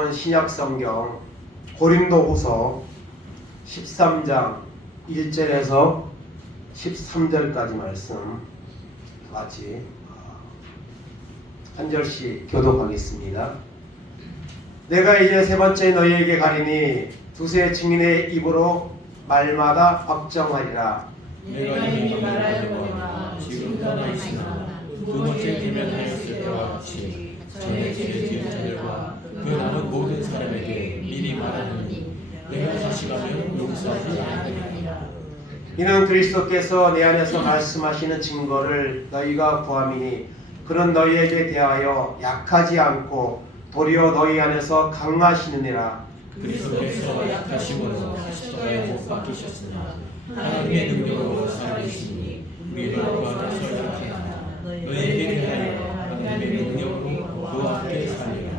말씀은 신약성경 고린도후서 13장 1절에서 13절까지 말씀 같이 한 절씩 교독하겠습니다. 내가 이제 세 번째 너희에게 가리니 두세 증인의 입으로 말마다 확정하리라. 내가 이미 말하였거니와 지금도 말하시나 두 번째 대면하였을 때와 같이 전에 죄 지은 자들과 그 남은 모든 사람에게 미리 말하노니 내가 다시 가면 용서하지 아니하리라. 이는 그리스도께서 내 안에서 말씀하시는 증거를 너희가 구함이니 그는 너희에게 대하여 약하지 않고 도리어 너희 안에서 강하시느니라. 그리스도께서 약하심으로 십자가에 못 박히셨으나 하나님의 능력으로 살아계시니 우리가 그 안에서 약하나 너희에게 대하여 하나님의 능력으로 그와 함께 살리라.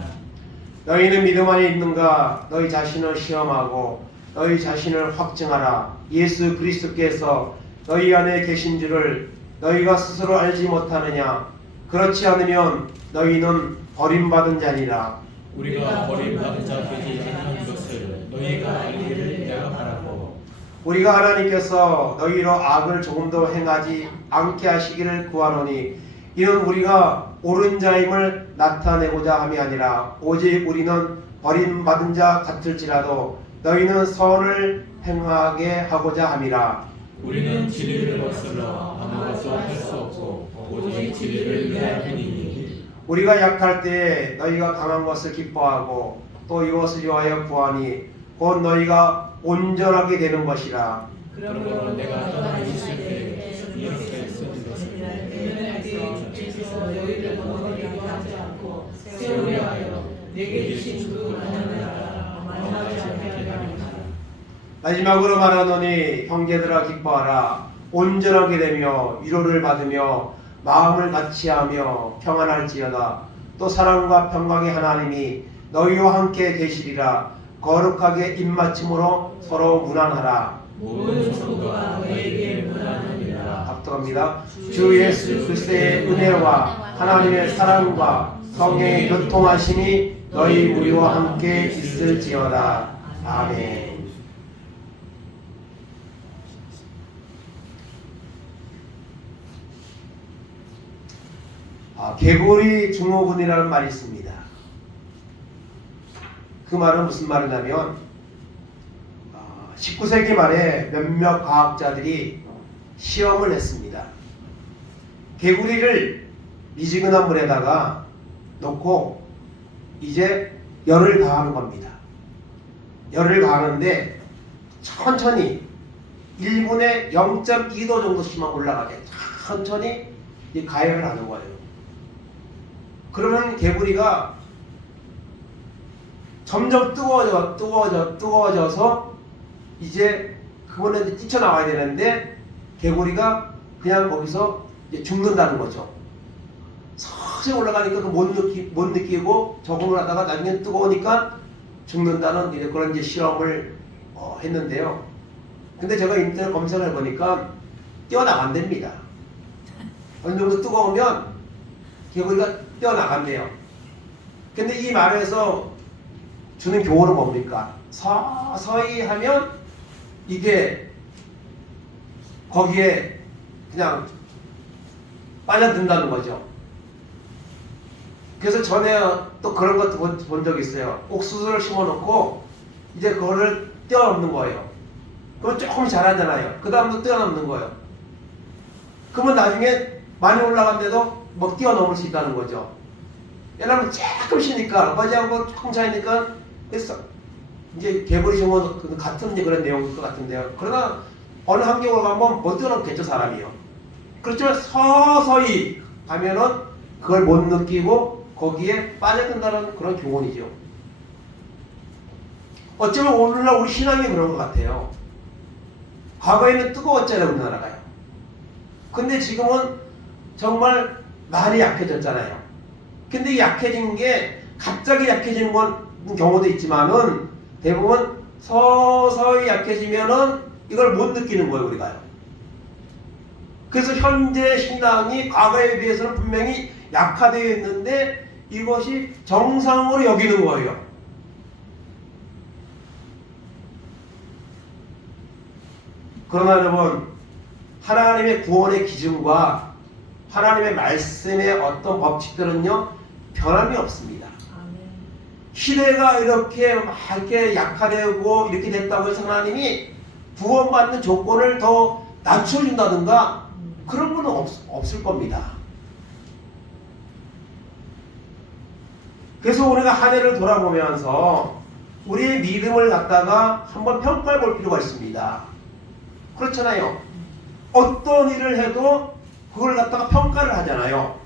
너희는 믿음 안에 있는가? 너희 자신을 시험하고 너희 자신을 확증하라. 예수 그리스도께서 너희 안에 계신 줄을 너희가 스스로 알지 못하느냐? 그렇지 않으면 너희는 버림받은 자니라. 우리가 버림받은 자 되지 않는 것을 너희가 알기를 내가 바라고 우리가 하나님께서 너희로 악을 조금도 행하지 않게 하시기를 구하노니 이는 우리가 옳은 자임을 나타내고자 함이 아니라 오직 우리는 버림받은 자 같을지라도 너희는 선을 행하게 하고자 함이라. 우리는 진리를 거슬러 아무것도 할 수 없고 오직 진리를 위할 뿐이니 우리가 약할 때에 너희가 강한 것을 기뻐하고 또 이것을 위하여 구하니 곧 너희가 온전하게 되는 것이라. 그러므로 내가 떠나 있을 때 이렇게 쓰는 것을 주께서 너희를 거머쥐게 하지 않고 세우려 하여 내게 주신 그 하나님과 만나지 않게 하리라. 마지막으로 말하노니 형제들아 기뻐하라. 온전하게 되며 위로를 받으며 마음을 같이하며 평안할지어다. 또 사랑과 평강의 하나님이 너희와 함께 계시리라. 거룩하게 입맞춤으로 서로 문안하라. 모든 성도가 너희에게 문안하리라. 합독합니다. 주 예수 그리스도의 은혜와 하나님의 사랑과 성령의 교통하심이 너희 우리와 함께 있을지어다. 아멘. 개구리 증후군이라는 말이 있습니다. 그 말은 무슨 말이냐면 19세기 말에 몇몇 과학자들이 시험을 했습니다. 개구리를 미지근한 물에다가 놓고 이제 열을 가하는 겁니다. 열을 가하는데 천천히 1분에 0.2도 정도씩만 올라가게 천천히 가열을 하는 거예요. 그러면 개구리가 점점 뜨거워져서 이제 그거는 이제 뛰쳐나와야 되는데 개구리가 그냥 거기서 이제 죽는다는 거죠. 서서히 올라가니까 못 느끼고 적응을 하다가 나중에 뜨거우니까 죽는다는 그런 이제 실험을 했는데요. 근데 제가 인터넷 검색을 해보니까 뛰어나간답니다. 어느 정도 뜨거우면 개구리가 뛰어나간대요. 근데 이 말에서 주는 교훈은 뭡니까? 서서히 하면 이게 거기에 그냥 빠져든다는 거죠. 그래서 전에 또 그런 것도 본 적이 있어요. 옥수수를 심어놓고 이제 그거를 뛰어넘는 거예요. 그럼 조금 자라잖아요. 그 다음도 뛰어넘는 거예요. 그러면 나중에 많이 올라간데도 뭐 뛰어넘을 수 있다는 거죠. 왜냐하면 조금 쉬니까 어제하고 조금 차이니까 했어. 이제 개구리 심어 같은 이제 그런 내용일 것 같은데요. 그러나 어느 환경으로 가면 못 뛰어넘겠죠, 사람이요. 그렇지만 서서히 가면은 그걸 못 느끼고 거기에 빠져든다는 그런 교훈이죠. 어쩌면 오늘날 우리 신앙이 그런 것 같아요. 과거에는 뜨거웠잖아요, 우리나라가요. 근데 지금은 정말 많이 약해졌잖아요. 근데 이 약해진 게 갑자기 약해지는 경우도 있지만은 대부분 서서히 약해지면은 이걸 못 느끼는 거예요, 우리가요. 그래서 현재 신앙이 과거에 비해서는 분명히 약화되어 있는데 이것이 정상으로 여기는 거예요. 그러나 여러분, 하나님의 구원의 기준과 하나님의 말씀의 어떤 법칙들은요, 변함이 없습니다. 시대가 이렇게 막 이렇게 약화되고 이렇게 됐다고 해서 하나님이 구원받는 조건을 더 낮춰준다든가 그런 건 없을 겁니다. 그래서 우리가 한 해를 돌아보면서 우리의 믿음을 갖다가 한번 평가해 볼 필요가 있습니다. 그렇잖아요. 어떤 일을 해도 그걸 갖다가 평가를 하잖아요.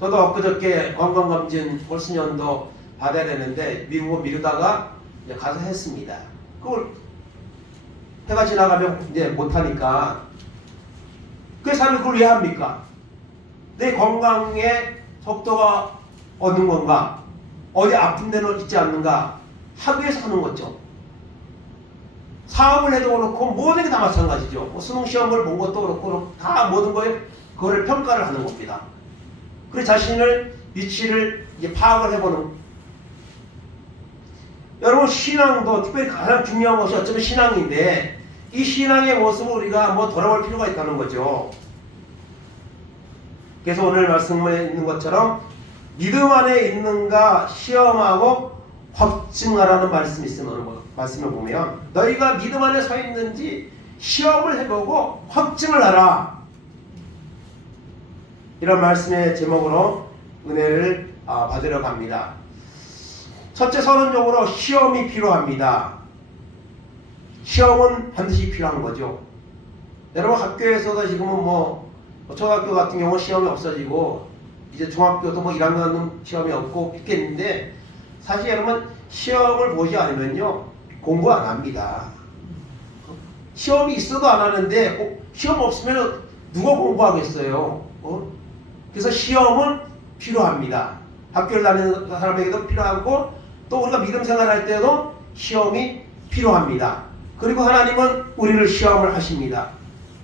저도 엊그저께 건강검진 올 수년도 받아야 되는데 미루다가 이제 가서 했습니다. 그걸 해가 지나가면 이제 못하니까 그 사람이 그걸 왜 합니까? 내 건강에 속도가 얻는 건가? 어디 아픈 데는 있지 않는가? 하기 위해서 하는 거죠. 사업을 해도 그렇고 모든 게 다 마찬가지죠. 뭐 수능 시험을 본 것도 그렇고 다 모든 거에 그거를 평가를 하는 겁니다. 그래서 자신을 위치를 이제 파악을 해보는. 여러분 신앙도 특별히 가장 중요한 것이 어쩌면 신앙인데 이 신앙의 모습을 우리가 뭐 돌아볼 필요가 있다는 거죠. 그래서 오늘 말씀에 있는 것처럼 믿음 안에 있는가 시험하고 확증하라는 말씀이 있으면 말씀을 보면 너희가 믿음 안에 서 있는지 시험을 해보고 확증을 하라. 이런 말씀의 제목으로 은혜를 받으러 갑니다. 첫째 선언적으로 시험이 필요합니다. 시험은 반드시 필요한 거죠. 여러분 학교에서도 지금은 뭐 초등학교 같은 경우는 시험이 없어지고 이제 중학교도 뭐 1학년 시험이 없고 있겠는데 사실 여러분 시험을 보지 않으면요 공부 안 합니다. 시험이 있어도 안 하는데 시험 없으면 누가 공부하겠어요? 그래서 시험은 필요합니다. 학교를 다니는 사람에게도 필요하고 또 우리가 믿음 생활할 때도 시험이 필요합니다. 그리고 하나님은 우리를 시험을 하십니다.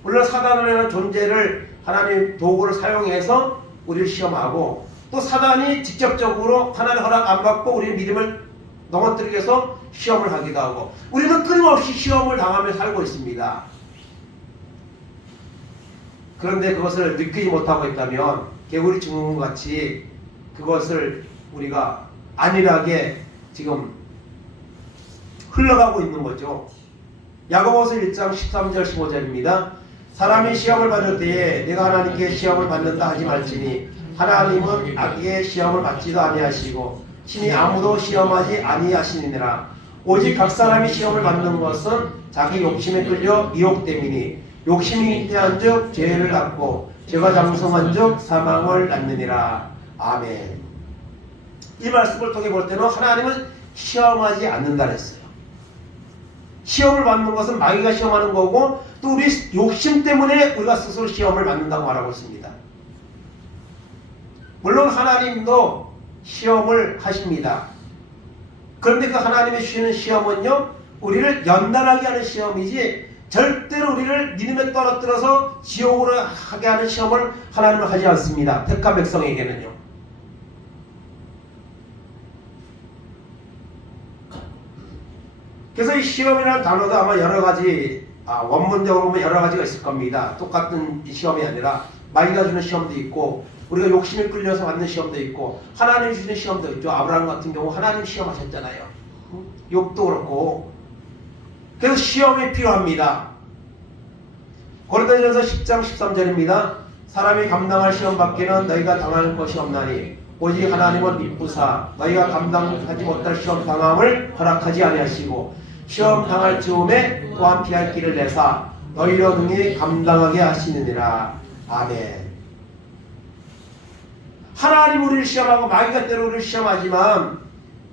물론 사단이라는 존재를 하나님 도구를 사용해서 우리를 시험하고 또 사단이 직접적으로 하나님의 허락 안 받고 우리의 믿음을 넘어뜨리기 위해서 시험을 하기도 하고 우리는 끊임없이 시험을 당하며 살고 있습니다. 그런데 그것을 느끼지 못하고 있다면 개구리 죽는 것 같이 그것을 우리가 안일하게 지금 흘러가고 있는 거죠. 야고보서 1장 13절 15절입니다. 사람이 시험을 받을 때에 내가 하나님께 시험을 받는다 하지 말지니 하나님은 악의 시험을 받지도 아니하시고 신이 아무도 시험하지 아니하시니라. 오직 각 사람이 시험을 받는 것은 자기 욕심에 끌려 미혹됨이니 욕심이 잉태한즉 죄를 낳고 죄가 장성한즉 사망을 낳느니라. 아멘. 이 말씀을 통해 볼 때는 하나님은 시험하지 않는다 그랬어요. 시험을 받는 것은 마귀가 시험하는 거고 또 우리 욕심 때문에 우리가 스스로 시험을 받는다고 말하고 있습니다. 물론 하나님도 시험을 하십니다. 그런데 그 하나님이 주시는 시험은요 우리를 연단하게 하는 시험이지 절대로 우리를 믿음에 떨어뜨려서 지옥으로 하게 하는 시험을 하나님은 하지 않습니다. 택한 백성에게는요. 그래서 이 시험이라는 단어도 아마 여러 가지 원문적으로 보면 여러 가지가 있을 겁니다. 똑같은 시험이 아니라 마귀가 주는 시험도 있고 우리가 욕심에 끌려서 받는 시험도 있고 하나님이 주는 시험도 있죠. 아브라함 같은 경우 하나님 시험하셨잖아요. 욥도 그렇고. 그래서 시험이 필요합니다. 고린도전서 10장 13절입니다. 사람이 감당할 시험 밖에는 너희가 당할 것이 없나니 오직 하나님은 미쁘사 너희가 감당하지 못할 시험 당함을 허락하지 아니하시고 시험 당할 즈음에 또한 피할 길을 내사 너희로 능히 감당하게 하시느니라. 아멘. 하나님 우리를 시험하고 마귀가 때로 우리를 시험하지만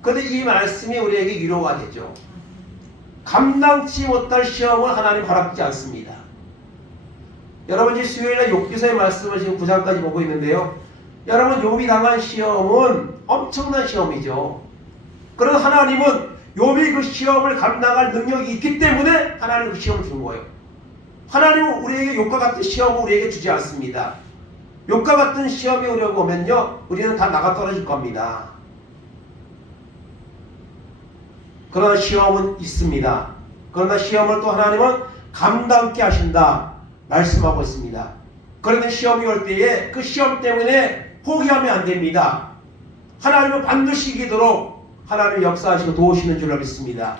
그런데 이 말씀이 우리에게 위로가 되죠. 감당치 못할 시험을 하나님 허락지 않습니다. 여러분이 수요일날 욥기서의 말씀을 지금 9장까지 보고 있는데요. 여러분 욥이 당한 시험은 엄청난 시험이죠. 그러나 하나님은 욥이 그 시험을 감당할 능력이 있기 때문에 하나님 그 시험을 준 거예요. 하나님은 우리에게 욥과 같은 시험을 우리에게 주지 않습니다. 욥과 같은 시험이 오려고 오면요 우리는 다 나가 떨어질 겁니다. 그러나 시험은 있습니다. 그러나 시험을 또 하나님은 감당케 하신다 말씀하고 있습니다. 그런데 시험이 올 때에 그 시험 때문에 포기하면 안 됩니다. 하나님은 반드시 이기도록 하나님 역사하시고 도우시는 줄로 믿습니다.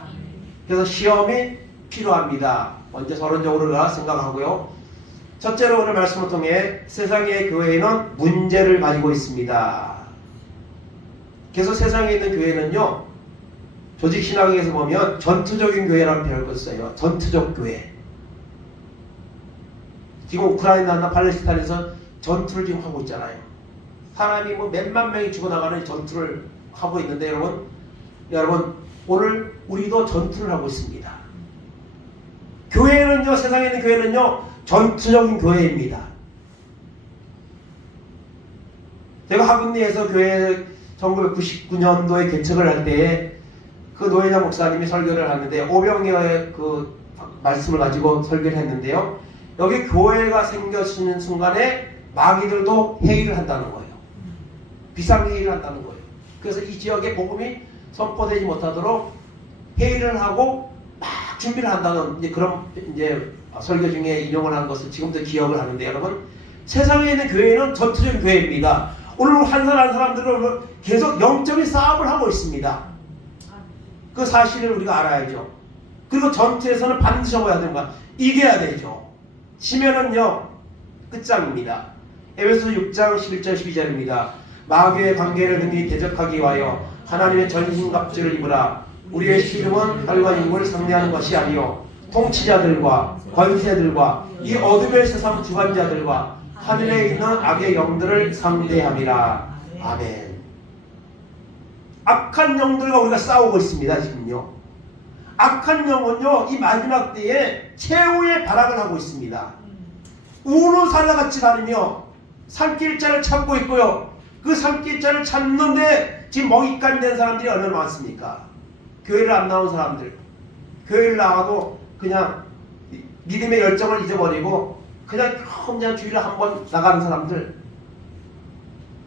그래서 시험이 필요합니다. 먼저 서론적으로 생각하고요. 첫째로 오늘 말씀을 통해 세상의 교회는 문제를 가지고 있습니다. 그래서 세상에 있는 교회는요, 조직신학에서 보면 전투적인 교회라는 표현을 써요. 전투적 교회. 지금 우크라이나나 팔레스타인에서 전투를 지금 하고 있잖아요. 사람이 뭐 몇만 명이 죽어나가는 전투를 하고 있는데 여러분 오늘 우리도 전투를 하고 있습니다. 교회는요, 세상에 있는 교회는요, 전투적인 교회입니다. 제가 하군리에서 교회 1999년도에 개척을 할 때에 그 노회자 목사님이 설교를 하는데 오병이어의 그 말씀을 가지고 설교를 했는데요. 여기 교회가 생겨지는 순간에 마귀들도 회의를 한다는 거예요. 비상회의를 한다는 거예요. 그래서 이 지역에 복음이 선포되지 못하도록 회의를 하고 막 준비를 한다는 이제 그런 이제 설교 중에 인용을 한 것을 지금도 기억을 하는데 여러분 세상에 있는 교회는 전투적인 교회입니다. 오늘 한 사람들은 계속 영적인 싸움을 하고 있습니다. 그 사실을 우리가 알아야죠. 그리고 전투에서는 반드시 해야 됩니다. 이겨야 되죠. 지면은요 끝장입니다. 에베소 6장 11절 12절입니다. 마귀의 관계를 능히 대적하기 위하여 하나님의 전신갑주를 입으라. 우리의 씨름은 혈과 육을 상대하는 것이 아니요 통치자들과 권세들과 이 어둠의 세상 주관자들과 하늘에 있는 악의 영들을 상대함이라. 아멘. 악한 영들과 우리가 싸우고 있습니다. 지금요. 악한 영은요 이 마지막 때에 최후의 발악을 하고 있습니다. 우는 사자같이 다니며 산길자를 찾고 있고요. 그 산길자를 찾는데 지금 먹잇감 된 사람들이 얼마나 많습니까? 교회를 안 나온 사람들, 교회를 나와도 그냥 믿음의 열정을 잊어버리고 그냥 주일에 한 번 나가는 사람들,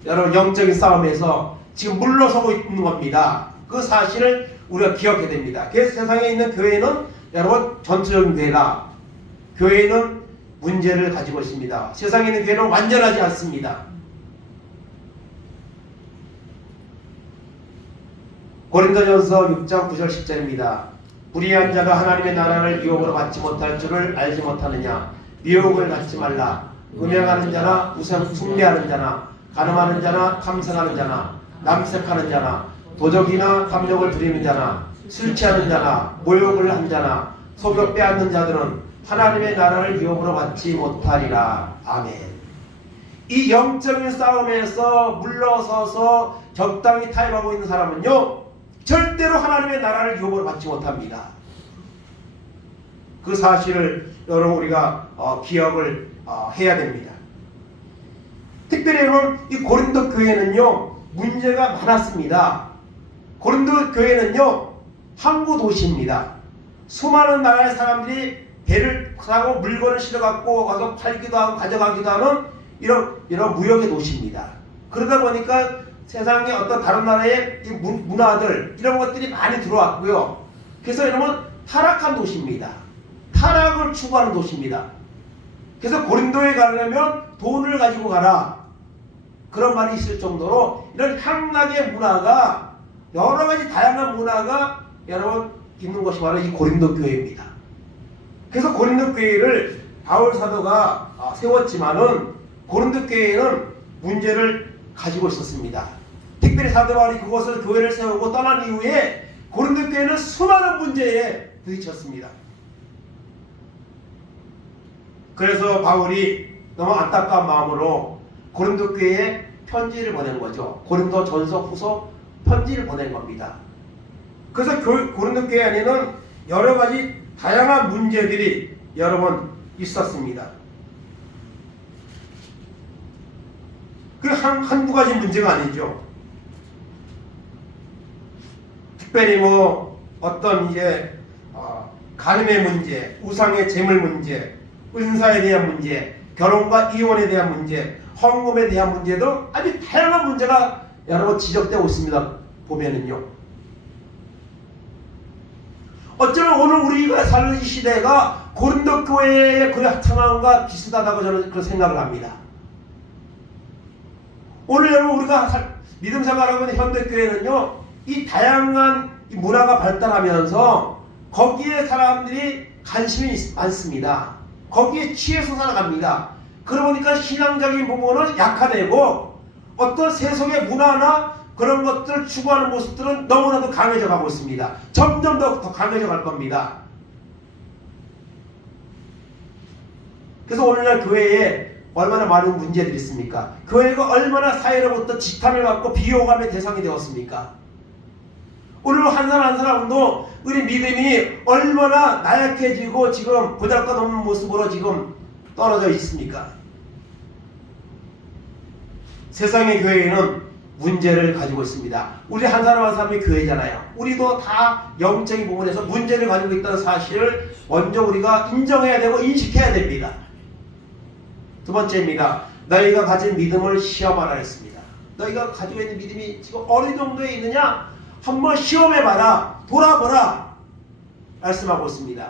여러분 영적인 싸움에서 지금 물러서고 있는 겁니다. 그 사실을 우리가 기억해야 됩니다. 그래서 세상에 있는 교회는 여러분 전투적인 교회다. 교회는 문제를 가지고 있습니다. 세상에 있는 교회는 완전하지 않습니다. 고린도전서 6장 9절 10절입니다. 불의한 자가 하나님의 나라를 유혹으로 받지 못할 줄을 알지 못하느냐. 미혹을 갖지 말라. 음행하는 자나 숭배하는 자나 간음하는 자나 탐생하는 자나 남색하는 자나 도적이나 탐욕을 부리는 자나 술 취하는 자나 모욕을 한 자나 속여 빼앗는 자들은 하나님의 나라를 유혹으로 받지 못하리라. 아멘. 이 영적인 싸움에서 물러서서 적당히 타협하고 있는 사람은요 절대로 하나님의 나라를 유혹으로 받지 못합니다. 그 사실을 여러분 우리가 기억을 해야 됩니다. 특별히 이 고린도 교회는요 문제가 많았습니다. 고린도 교회는요 항구 도시입니다. 수많은 나라의 사람들이 배를 타고 물건을 실어갖고 가서 팔기도 하고 가져가기도 하는 이런 무역의 도시입니다. 그러다 보니까 세상에 어떤 다른 나라의 문화들 이런 것들이 많이 들어왔고요. 그래서 여러분 타락한 도시입니다. 타락을 추구하는 도시입니다. 그래서 고린도에 가려면 돈을 가지고 가라 그런 말이 있을 정도로 이런 향락의 문화가 여러 가지 다양한 문화가 여러분 있는 것이 바로 이 고린도 교회입니다. 그래서 고린도 교회를 바울 사도가 세웠지만은 고린도 교회는 문제를 가지고 있었습니다. 특별히 사도 바울이 그것을 교회를 세우고 떠난 이후에 고린도 교회는 수많은 문제에 부딪혔습니다. 그래서 바울이 너무 안타까운 마음으로 고린도 교회에 편지를 보낸 거죠. 고린도 전서 후서 편지를 보낸 겁니다. 그래서 고린도 교회 안에는 여러 가지 다양한 문제들이 여러 번 있었습니다. 그 한두 가지 문제가 아니죠. 특별히 어떤 이제 간음의 문제, 우상의 재물 문제, 은사에 대한 문제, 결혼과 이혼에 대한 문제, 헌금에 대한 문제도 아주 다양한 문제가 여러 번 지적되고 있습니다. 보면은요. 어쩌면 오늘 우리가 사는 이 시대가 고린도 교회의 그 상황과 비슷하다고 저는 그런 생각을 합니다. 오늘 여러분 우리가 믿음 생활하고 있는 현대교회는요, 이 다양한 이 문화가 발달하면서 거기에 사람들이 관심이 많습니다. 거기에 취해서 살아갑니다. 그러다 보니까 신앙적인 부분은 약화되고 어떤 세속의 문화나 그런 것들을 추구하는 모습들은 너무나도 강해져 가고 있습니다. 점점 더 강해져 갈 겁니다. 그래서 오늘날 교회에 얼마나 많은 문제들이 있습니까? 교회가 얼마나 사회로부터 지탄을 받고 비호감의 대상이 되었습니까? 오늘 한 사람 한 사람도 우리 믿음이 얼마나 나약해지고 지금 보잘것없는 모습으로 지금 떨어져 있습니까? 세상의 교회는 문제를 가지고 있습니다. 우리 한 사람 한 사람이 교회잖아요. 우리도 다 영적인 부분에서 문제를 가지고 있다는 사실을 먼저 우리가 인정해야 되고 인식해야 됩니다. 두 번째입니다. 너희가 가진 믿음을 시험하라 했습니다. 너희가 가지고 있는 믿음이 지금 어느 정도에 있느냐? 한번 시험해봐라. 돌아보라. 말씀하고 있습니다.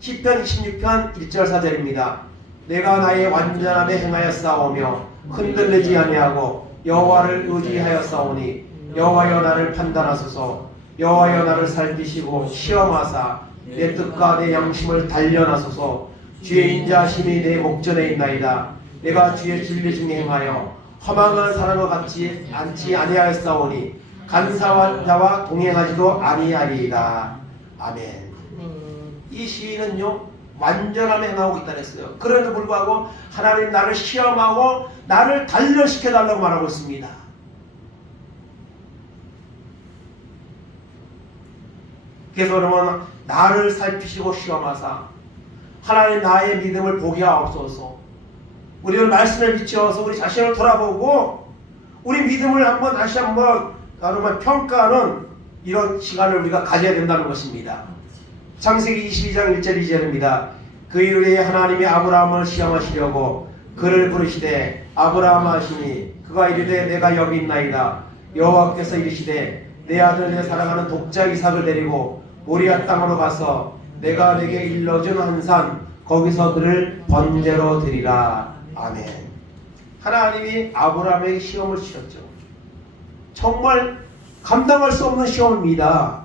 시편 26편 1절 4절입니다. 내가 나의 완전함에 행하여 싸우며 흔들리지 아니하고 여호와를 의지하여 싸우니 여호와여 나를 판단하소서. 여호와여 나를 살피시고 시험하사 내 뜻과 내 양심을 단련하소서. 주의 인자하심이 내 목전에 있나이다. 내가 주의 진리 중에 행하여 허망한 사람과 같이 않지 아니하였사오니 간사한 자와 동행하지도 아니하리이다. 아멘. 이 시인은요 완전함에 행하고 있다 했어요. 그럼에도 불구하고 하나님 나를 시험하고 나를 단련시켜 달라고 말하고 있습니다. 그래서 그러면 나를 살피시고 시험하사 하나님 나의 믿음을 보게 하옵소서. 우리는 말씀에 비추어서 우리 자신을 돌아보고 우리 믿음을 한번 다시 한번 여러분 평가하는 이런 시간을 우리가 가져야 된다는 것입니다. 창세기 22장 1절 2절입니다. 그 이후에 하나님이 아브라함을 시험하시려고 그를 부르시되 아브라함 하시니 그가 이르되 내가 여기 있나이다. 여호와께서 이르시되 내 아들 내 사랑하는 독자 이삭을 데리고 모리아 땅으로 가서 내가 내게 일러준 한 산 거기서 그를 번제로 드리라. 아멘. 하나님이 아브라함에게 시험을 주셨죠. 정말 감당할 수 없는 시험입니다.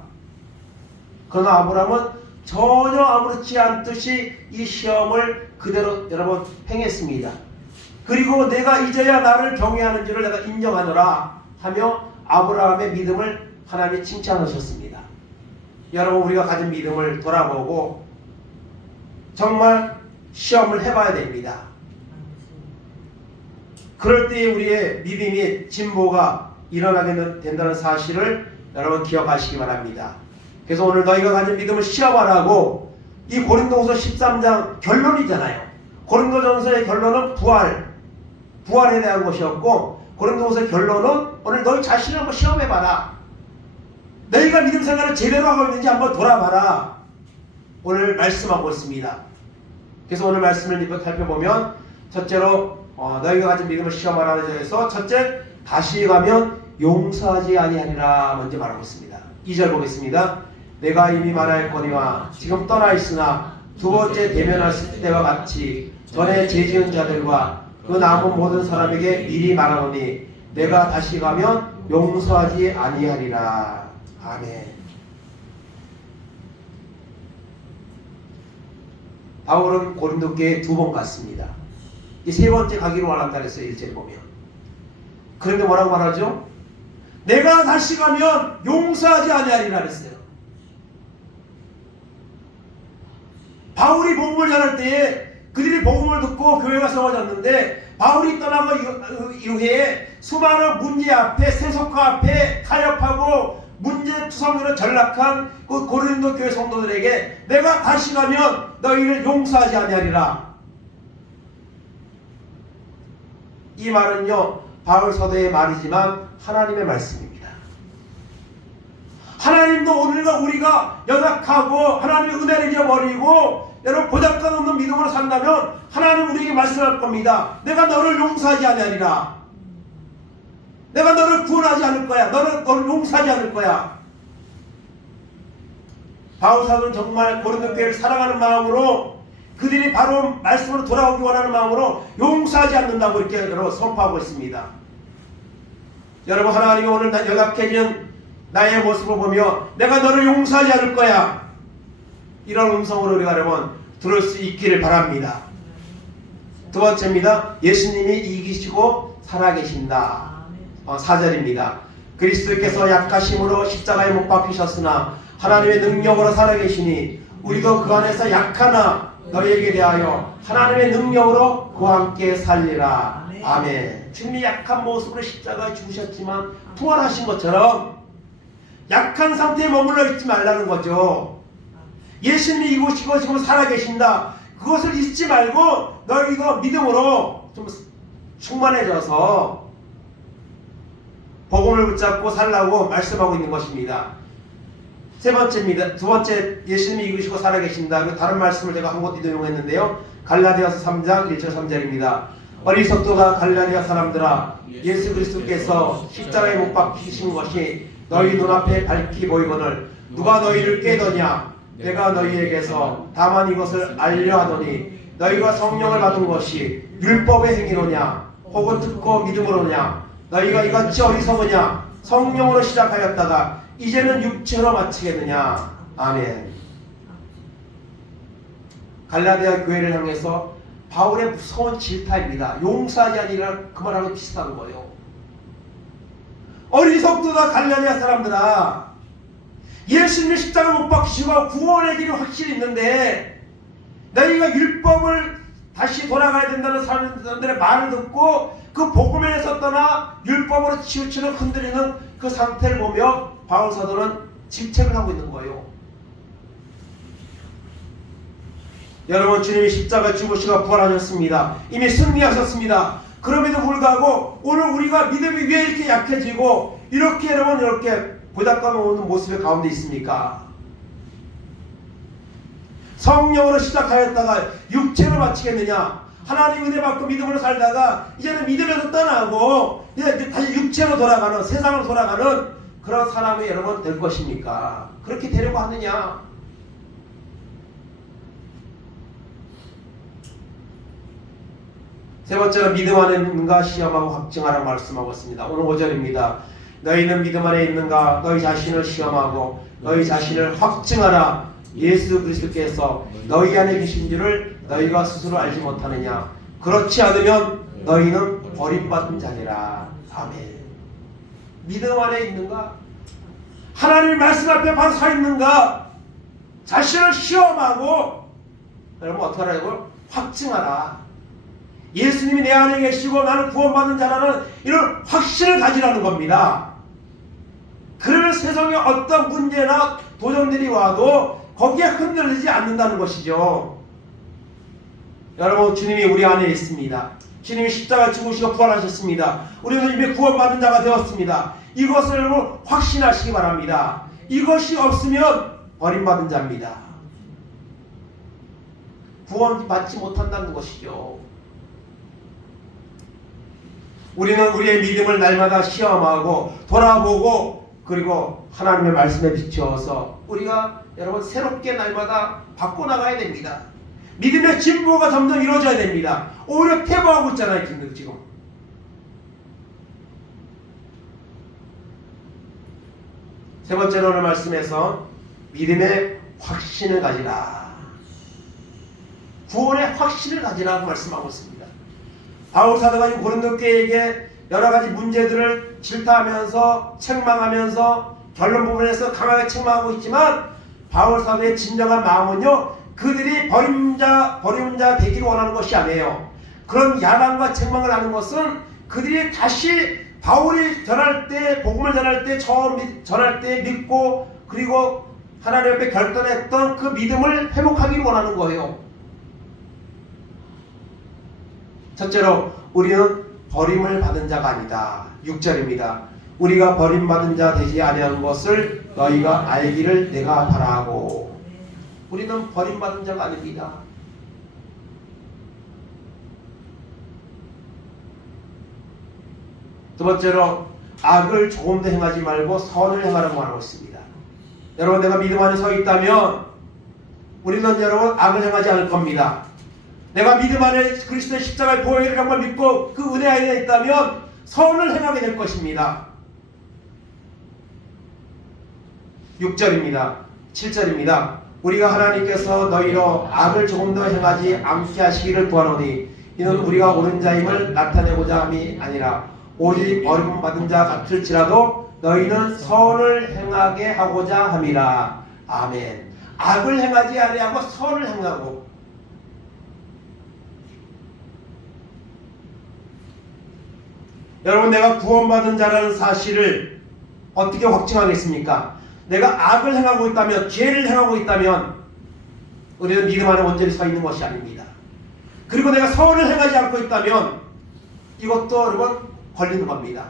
그러나 아브라함은 전혀 아무렇지 않듯이 이 시험을 그대로 여러분 행했습니다. 그리고 내가 이제야 나를 경외하는 줄을 내가 인정하노라 하며 아브라함의 믿음을 하나님이 칭찬하셨습니다. 여러분 우리가 가진 믿음을 돌아보고 정말 시험을 해봐야 됩니다. 그럴 때 우리의 믿음이 진보가 일어나게 된다는 사실을 여러분 기억하시기 바랍니다. 그래서 오늘 너희가 가진 믿음을 시험하라고 이 고린도후서 13장 결론이잖아요. 고린도전서의 결론은 부활에 대한 것이었고 고린도후서의 결론은 오늘 너희 자신을 한번 시험해봐라. 너희가 믿음 생활을 제대로 하고 있는지 한번 돌아봐라. 오늘 말씀하고 있습니다. 그래서 오늘 말씀을 살펴보면 첫째로 너희가 가진 믿음을 시험하라는 데에서 첫째 다시 가면 용서하지 아니하리라 먼저 말하고 있습니다. 2절 보겠습니다. 내가 이미 말하였거니와 지금 떠나 있으나 두 번째 대면하실 때와 같이 전에 죄지은 자들과 그 남은 모든 사람에게 미리 말하노니 내가 다시 가면 용서하지 아니하리라. 아멘. 바울은 고린도교에 2번 갔습니다. 이 세 번째 가기로 말한다 그랬어요. 1절에 보면. 그런데 뭐라고 말하죠? 내가 다시 가면 용서하지 아니하리라 그랬어요. 바울이 복음을 전할 때에 그들이 복음을 듣고 교회가 세워졌는데 바울이 떠나고 이후에 수많은 문제 앞에 세속화 앞에 타협하고 문제투성이로 전락한 그 고린도 교회 성도들에게 내가 다시 가면 너희를 용서하지 아니하리라. 이 말은요 바울 서도의 말이지만 하나님의 말씀입니다. 하나님도 오늘과 우리가 연약하고 하나님의 은혜를 잊어버리고 여러분 보잘것없는 믿음으로 산다면 하나님 우리에게 말씀할 겁니다. 내가 너를 용서하지 아니하리라. 내가 너를 구원하지 않을 거야. 너를 용서하지 않을 거야. 바울 사도는 정말 고린도 교회를 사랑하는 마음으로 그들이 바로 말씀으로 돌아오기 원하는 마음으로 용서하지 않는다고 이렇게 여러분 선포하고 있습니다. 여러분, 하나님이 오늘 연약해진 나의 모습을 보며 내가 너를 용서하지 않을 거야, 이런 음성으로 우리가 여러분 들을 수 있기를 바랍니다. 두 번째입니다. 예수님이 이기시고 살아계신다. 4절입니다. 그리스도께서 약하심으로 십자가에 못 박히셨으나 하나님의 능력으로 살아계시니 우리도 그 안에서 약하나 너희에게 대하여 하나님의 능력으로 그와 함께 살리라. 아멘. 주님이 약한 모습으로 십자가에 죽으셨지만 부활하신 것처럼 약한 상태에 머물러 있지 말라는 거죠. 예수님이 이곳이고 지금 살아계신다, 그것을 잊지 말고 너희도 믿음으로 좀 충만해져서 복음을 붙잡고 살라고 말씀하고 있는 것입니다. 세 번째입니다. 두 번째, 예수님이 이기시고 살아계신다. 다른 말씀을 제가 한 곳 인용했는데요. 갈라디아서 3장 1절 3절입니다. 어리석도다 갈라디아 사람들아, 예수 그리스도께서 십자가에 못 박히신 것이 너희 눈앞에 밝히 보이거늘 누가 너희를 깨더냐? 내가 너희에게서 다만 이것을 알려 하더니 너희가 성령을 받은 것이 율법의 행위로냐 혹은 듣고 믿음으로냐? 너희가 이같이 어리석으냐? 성령으로 시작하였다가 이제는 육체로 마치겠느냐? 아멘. 갈라디아 교회를 향해서 바울의 무서운 질타입니다. 용서하지 아니라 그 말하고 비슷한 거예요. 어리석도다 갈라디아 사람들아, 예수님의 십자가를 못 박히시고 구원의 길이 확실히 있는데 너희가 율법을 다시 돌아가야 된다는 사람들의 말을 듣고 그 복음에서 떠나 율법으로 치우치는 흔들리는 그 상태를 보며 바울 사도는 질책을 하고 있는 거예요. 여러분, 주님이 십자가 죽으시고 부활하셨습니다. 이미 승리하셨습니다. 그럼에도 불구하고 오늘 우리가 믿음이 왜 이렇게 약해지고 이렇게 여러분 이렇게 고달감을 오는 모습의 가운데 있습니까? 성령으로 시작하였다가 육체로 마치겠느냐? 하나님 은혜 받고 믿음으로 살다가 이제는 믿음에서 떠나고 이제 다시 육체로 돌아가는, 세상으로 돌아가는 그런 사람이 여러분 될 것입니까? 그렇게 되려고 하느냐? 세 번째로 믿음 안에 있는가 시험하고 확증하라고 말씀하고 있습니다. 오늘 5절입니다. 너희는 믿음 안에 있는가? 너희 자신을 시험하고 너희 자신을 확증하라. 예수 그리스도께서 너희 안에 계신 줄을 너희가 스스로 알지 못하느냐? 그렇지 않으면 너희는 버림받은 자니라. 아멘. 믿음 안에 있는가? 하나님의 말씀 앞에 바로 서 있는가? 자신을 시험하고 여러분 어떻게 하라고요? 확증하라. 예수님이 내 안에 계시고 나는 구원받는 자라는 이런 확신을 가지라는 겁니다. 그러면 세상에 어떤 문제나 도전들이 와도 거기에 흔들리지 않는다는 것이죠. 여러분, 주님이 우리 안에 있습니다. 주님이 십자가에 죽으시고 부활하셨습니다. 우리는 이미 구원받는 자가 되었습니다. 이것을 여러분 확신하시기 바랍니다. 이것이 없으면 버림받은 자입니다. 구원받지 못한다는 것이죠. 우리는 우리의 믿음을 날마다 시험하고 돌아보고 그리고 하나님의 말씀에 비추어서 우리가 여러분 새롭게 날마다 바꿔나가야 됩니다. 믿음의 진보가 점점 이루어져야 됩니다. 오히려 퇴보하고 있잖아요 지금. 세 번째로 오늘 말씀에서 믿음의 확신을 가지라, 구원의 확신을 가지라고 말씀하고 있습니다. 바울 사도가 고린도 교회에게 여러 가지 문제들을 질타하면서 책망하면서 결론 부분에서 강하게 책망하고 있지만 바울 사도의 진정한 마음은요, 그들이 버린 자 되기를 원하는 것이 아니에요. 그런 야단과 책망을 하는 것은 그들이 다시 바울이 전할 때, 복음을 전할 때, 처음 전할 때 믿고 그리고 하나님 앞에 결단했던 그 믿음을 회복하기를 원하는 거예요. 첫째로 우리는 버림을 받은 자가 아니다. 6절입니다. 우리가 버림받은 자 되지 아니하는 것을 너희가 알기를 내가 바라고. 우리는 버림받은 자가 아닙니다. 두 번째로 악을 조금도 행하지 말고 선을 행하라고 말하고 있습니다. 여러분 내가 믿음 안에 서 있다면 우리는 여러분 악을 행하지 않을 겁니다. 내가 믿음 안에 그리스도의 십자가의 보혈을 정말 믿고 그 은혜 안에 있다면 선을 행하게 될 것입니다. 6절입니다. 7절입니다. 우리가 하나님께서 너희로 악을 조금 더 행하지 않게 하시기를 구하노니 이는 우리가 옳은 자임을 나타내고자 함이 아니라 오직 어려움 받은 자 같을지라도 너희는 선을 행하게 하고자 함이라. 아멘. 악을 행하지 아니하고 선을 행하고, 여러분 내가 구원받은 자라는 사실을 어떻게 확증하겠습니까? 내가 악을 행하고 있다면, 죄를 행하고 있다면 우리는 믿음 안에 온전히 서 있는 것이 아닙니다. 그리고 내가 선을 행하지 않고 있다면 이것도 여러분 걸리는 겁니다.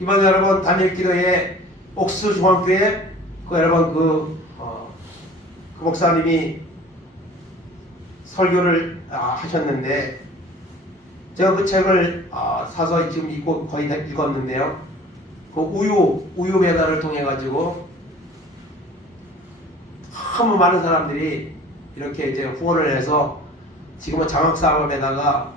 이번 여러분 단일 기도회 옥수 중앙교회 여러분 그 목사님이 설교를 하셨는데 제가 그 책을 사서 지금 읽고 거의 다 읽었는데요. 그 우유 배달을 통해 가지고 너무 많은 사람들이 이렇게 이제 후원을 해서 지금은 장학 사업에다가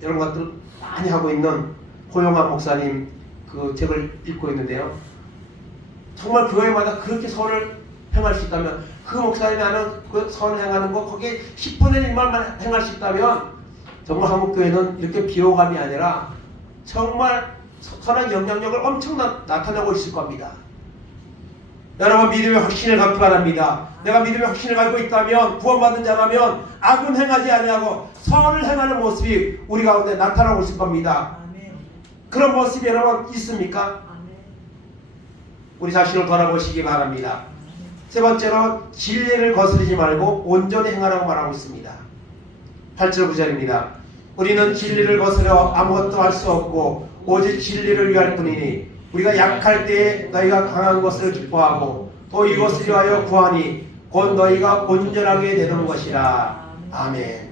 이런 것들 많이 하고 있는 호용한 목사님 그 책을 읽고 있는데요. 정말 교회마다 그렇게 선을 행할 수 있다면, 그 목사님이 하는 그 선을 행하는 거 거기에 10분의 1만 행할 수 있다면 정말 한국교회는 이렇게 비호감이 아니라 정말 선한 영향력을 엄청 나타내고 있을 겁니다. 여러분 믿음의 확신을 갖기 바랍니다. 내가 믿음의 확신을 가지고 있다면, 구원받은 자라면 악은 행하지 아니하고 선을 행하는 모습이 우리 가운데 나타나고 있을 겁니다. 아멘. 그런 모습이 여러분 있습니까? 아멘. 우리 자신을 돌아보시기 바랍니다. 세 번째로 진리를 거스르지 말고 온전히 행하라고 말하고 있습니다. 8절 9절입니다. 우리는 진리를 거스려 아무것도 할 수 없고 오직 진리를 위할 뿐이니 우리가 약할 때에 너희가 강한 것을 기뻐하고 또 이것을 위하여 구하니 곧 너희가 온전하게 되는 것이라. 아멘.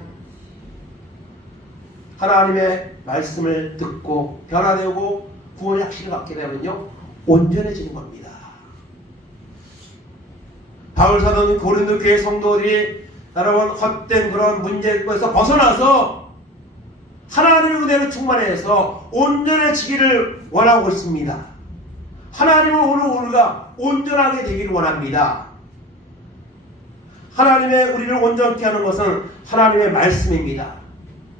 하나님의 말씀을 듣고 변화되고 구원의 확신을 갖게 되면요 온전해지는 겁니다. 바울 사도는 고린도 교회 성도들이 여러분 헛된 그런 문제에서 벗어나서 하나님의 은혜를 충만해서 온전해지기를 원하고 있습니다. 하나님은 오늘 우리가 온전하게 되기를 원합니다. 하나님의 우리를 온전케 하는 것은 하나님의 말씀입니다.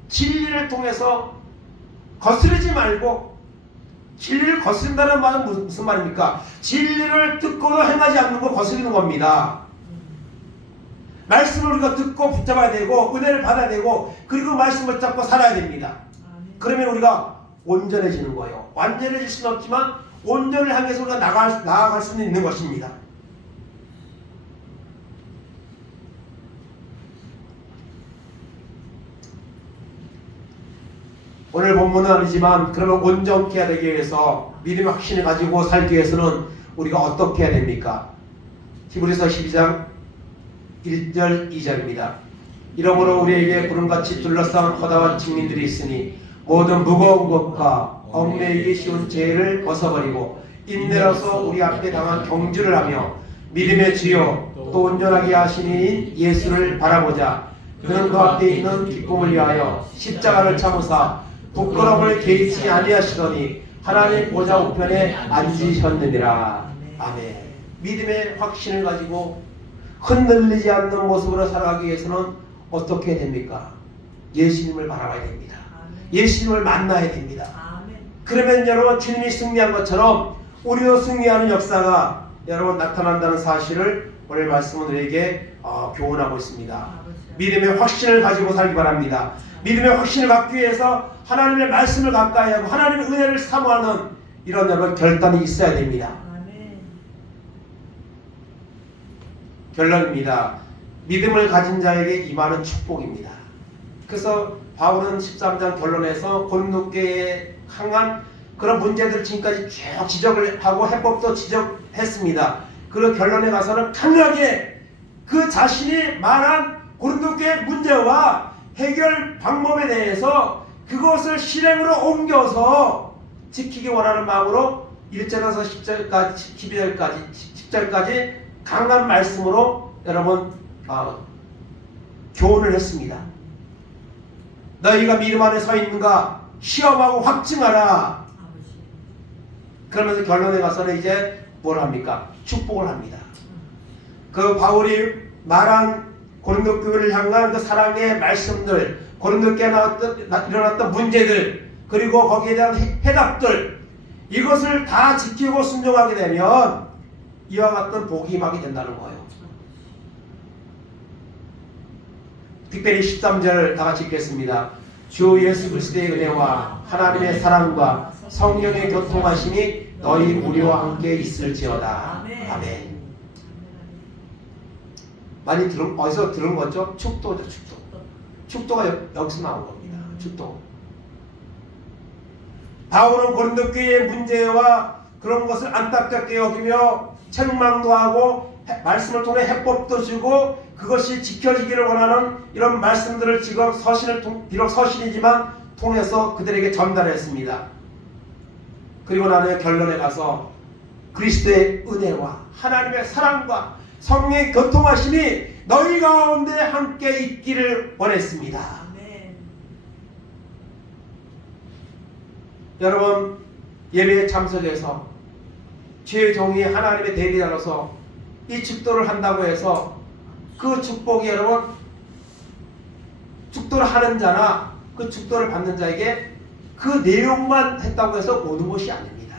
진리를 통해서 거스르지 말고, 진리를 거스른다는 말은 무슨 말입니까? 진리를 듣고도 행하지 않는 거 거스르는 겁니다. 말씀을 우리가 듣고 붙잡아야 되고 은혜를 받아야 되고 그리고 말씀을 붙잡고 살아야 됩니다. 그러면 우리가 온전해지는 거예요. 완전해질 수는 없지만 온전을 향해서 우리가 나아갈 수는 있는 것입니다. 오늘 본문은 아니지만 그러면 온전케 되기 위해서 믿음의 확신을 가지고 살기 위해서는 우리가 어떻게 해야 됩니까? 히브리서 12장 1절 2절입니다. 이러므로 우리에게 구름같이 둘러싼 허다한 증민들이 있으니 모든 무거운 것과 얽매이기 쉬운 죄를 벗어버리고 인내로서 우리 앞에 당한 경주를 하며 믿음의 주요 또 온전하게 하시니 예수를 바라보자. 그는 그 앞에 있는 기쁨을 위하여 십자가를 참으사 부끄러움을 개의치 아니하시더니 하나님 보좌 우편에 앉으셨느니라. 아멘. 믿음의 확신을 가지고 흔들리지 않는 모습으로 살아가기 위해서는 어떻게 됩니까? 예수님을 바라봐야 됩니다. 예수님을 만나야 됩니다. 그러면 여러분 주님이 승리한 것처럼 우리도 승리하는 역사가 여러분 나타난다는 사실을 오늘 말씀은 우리에게 교훈하고 있습니다. 믿음의 확신을 가지고 살기 바랍니다. 믿음의 확신을 갖기 위해서 하나님의 말씀을 가까이 하고 하나님의 은혜를 사모하는 이런 여러분 결단이 있어야 됩니다. 결론입니다. 믿음을 가진 자에게 임하는 축복입니다. 그래서 바울은 13장 결론에서 고린도교회에 향한 그런 문제들을 지금까지 쭉 지적을 하고 해법도 지적했습니다. 그 결론에 가서는 강하게 그 자신이 말한 고린도교회 문제와 해결 방법에 대해서 그것을 실행으로 옮겨서 지키기 원하는 마음으로 1절에서 10절까지 10절까지 강한 말씀으로 여러분 교훈을 했습니다. 너희가 믿음 안에 서 있는가 시험하고 확증하라. 그러면서 결론에 가서는 이제 뭘 합니까? 축복을 합니다. 그 바울이 말한 고린도 교회를 향한 그 사랑의 말씀들, 고린도 교회에 일어났던 문제들, 그리고 거기에 대한 해답들, 이것을 다 지키고 순종하게 되면 이와 같은 복이 임하게 된다는 거예요. 특별히 13절 다 같이 읽겠습니다. 주 예수 그리스도의 은혜와 하나님의 사랑과 성령의 교통하심이 너희 우리와 함께 있을지어다. 아멘. 많이 어디서 들은 거죠? 축도죠, 축도. 축도가 여기서 나온 겁니다. 축도. 바울은 고린도 교회의 문제와 그런 것을 안타깝게 여기며 책망도 하고 말씀을 통해 해법도 주고 그것이 지켜지기를 원하는 이런 말씀들을 지금 비록 서신이지만 통해서 그들에게 전달했습니다. 그리고 나는 결론에 가서 그리스도의 은혜와 하나님의 사랑과 성령의 교통하심이 너희 가운데 함께 있기를 원했습니다. 아멘. 여러분, 예배에 참석해서 주의 종이 하나님의 대리자로서 이 축도를 한다고 해서 그 축복이 여러분 축도를 하는 자나 그 축도를 받는 자에게 그 내용만 했다고 해서 오는 것이 아닙니다.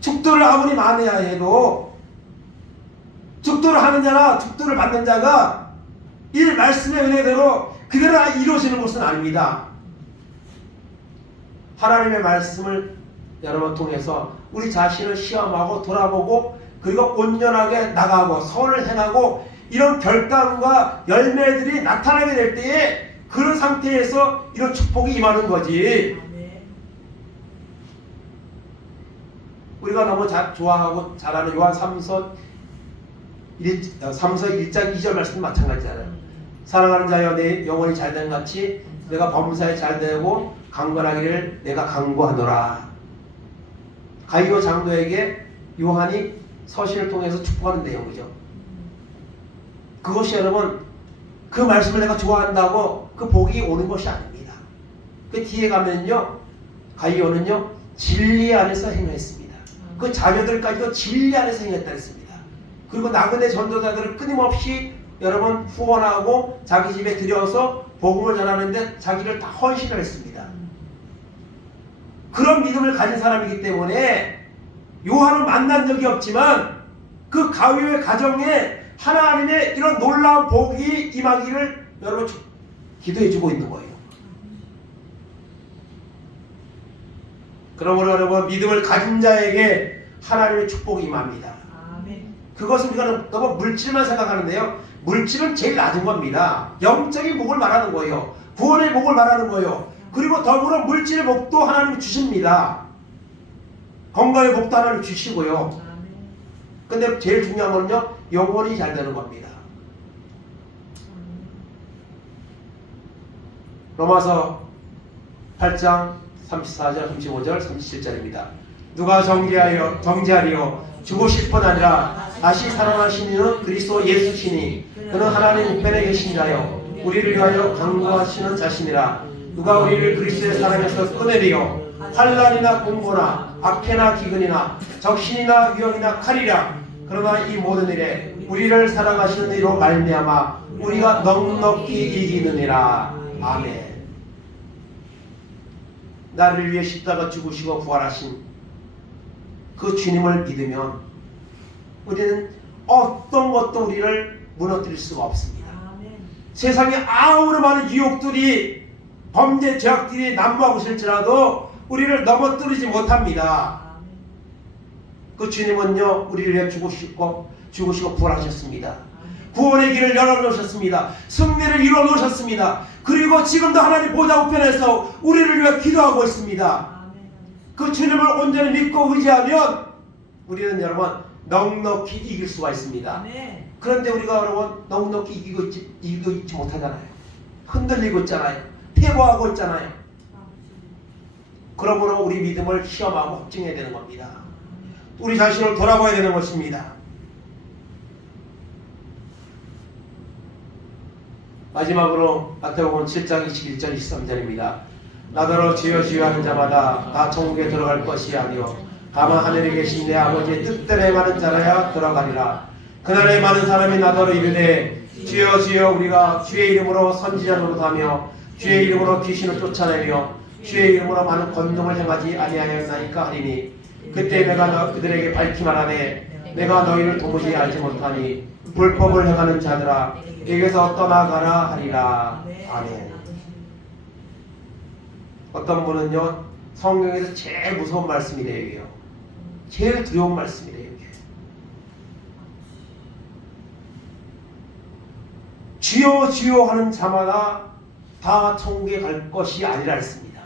축도를 아무리 많아야 해도 축도를 하는 자나 축도를 받는 자가 이 말씀의 은혜대로 그대로 이루어지는 것은 아닙니다. 하나님의 말씀을 여러분 통해서 우리 자신을 시험하고 돌아보고 그리고 온전하게 나가고 선을 행하고 이런 결단과 열매들이 나타나게 될 때에 그런 상태에서 이런 축복이 임하는 거지. 우리가 너무 좋아하고 잘하는 요한 3서 1장 2절 말씀 마찬가지잖아요. 사랑하는 자여 내 영혼이 잘된 같이 내가 범사에 잘되고 강건하기를 내가 강구하노라. 가이오 장로에게 요한이 서신을 통해서 축복하는 내용이죠. 그것이 여러분 그 말씀을 내가 좋아한다고 그 복이 오는 것이 아닙니다. 그 뒤에 가면요 가이오는요 진리 안에서 행했습니다. 그 자녀들까지도 진리 안에서 행했다 했습니다. 그리고 나그네 전도자들을 끊임없이 여러분 후원하고 자기 집에 들여서 복음을 전하는데 자기를 다 헌신을 했습니다. 그런 믿음을 가진 사람이기 때문에 요한은 만난 적이 없지만 그 가위의 가정에 하나님의 이런 놀라운 복이 임하기를 여러분 기도해주고 있는 거예요. 그러므로 여러분 믿음을 가진 자에게 하나님의 축복이 임합니다. 그것은 우리가 너무 물질만 생각하는데요. 물질은 제일 낮은 겁니다. 영적인 복을 말하는 거예요. 구원의 복을 말하는 거예요. 그리고 더불어 물질의 복도 하나님이 주십니다. 건강의 복도 하나님 주시고요. 근데 제일 중요한 거는요 영혼이 잘 되는 겁니다. 로마서 8장 34절 35절 37절입니다. 누가 정죄하리요 죽으실 뿐 아니라 다시 살아나신 이는 그리스도 예수시니 그는 하나님 우편에 계신 자요 우리를 위하여 강구하시는 자신이라. 누가 우리를 그리스도의 사랑에서 꺼내리요 환난이나 공고나 박해나 기근이나 적신이나 위험이나 칼이라. 그러나 이 모든 일에 우리를 사랑하시는 이로 말미암아 우리가 넉넉히 이기느니라. 아멘. 나를 위해 십자가 죽으시고 부활하신 그 주님을 믿으면 우리는 어떤 것도 우리를 무너뜨릴 수가 없습니다. 세상에 아무리 많은 유혹들이 범죄 죄악들이 난무하고 있을지라도 우리를 넘어뜨리지 못합니다. 그 주님은요 우리를 위해 죽으시고 부활하셨습니다. 구원의 길을 열어놓으셨습니다. 승리를 이루어놓으셨습니다. 그리고 지금도 하나님 보좌 우편에서 우리를 위해 기도하고 있습니다. 그 주님을 온전히 믿고 의지하면 우리는 여러분 넉넉히 이길 수가 있습니다. 그런데 우리가 여러분 넉넉히 이기고 있지 못하잖아요. 흔들리고 있잖아요. 패보하고 있잖아요. 그러므로 우리 믿음을 시험하고 확증해야 되는 겁니다. 우리 자신을 돌아봐야 되는 것입니다. 마지막으로 마태복음 7장 21절 23절입니다. 나더러 주여 주여 하는 자마다 다 천국에 들어갈 것이 아니요 다만 하늘에 계신 내 아버지의 뜻대로 행하는 자라야 들어가리라. 그날에 많은 사람이 나더러 이르되 주여 주여 우리가 주의 이름으로 선지자 노릇하며 주의 이름으로 귀신을 쫓아내며 주의 이름으로 많은 권능을 행하지 아니하였나이까 하리니 그때 내가 그들에게 밝히 말하되 내가 너희를 도무지 알지 못하니 불법을 행하는 자들아 내게서 떠나가라 하리라. 아멘. 어떤 분은요 성경에서 제일 무서운 말씀이래요. 이게요. 제일 두려운 말씀이래요. 이게. 주여 주여 하는 자마다 다 천국에 갈 것이 아니라 했습니다.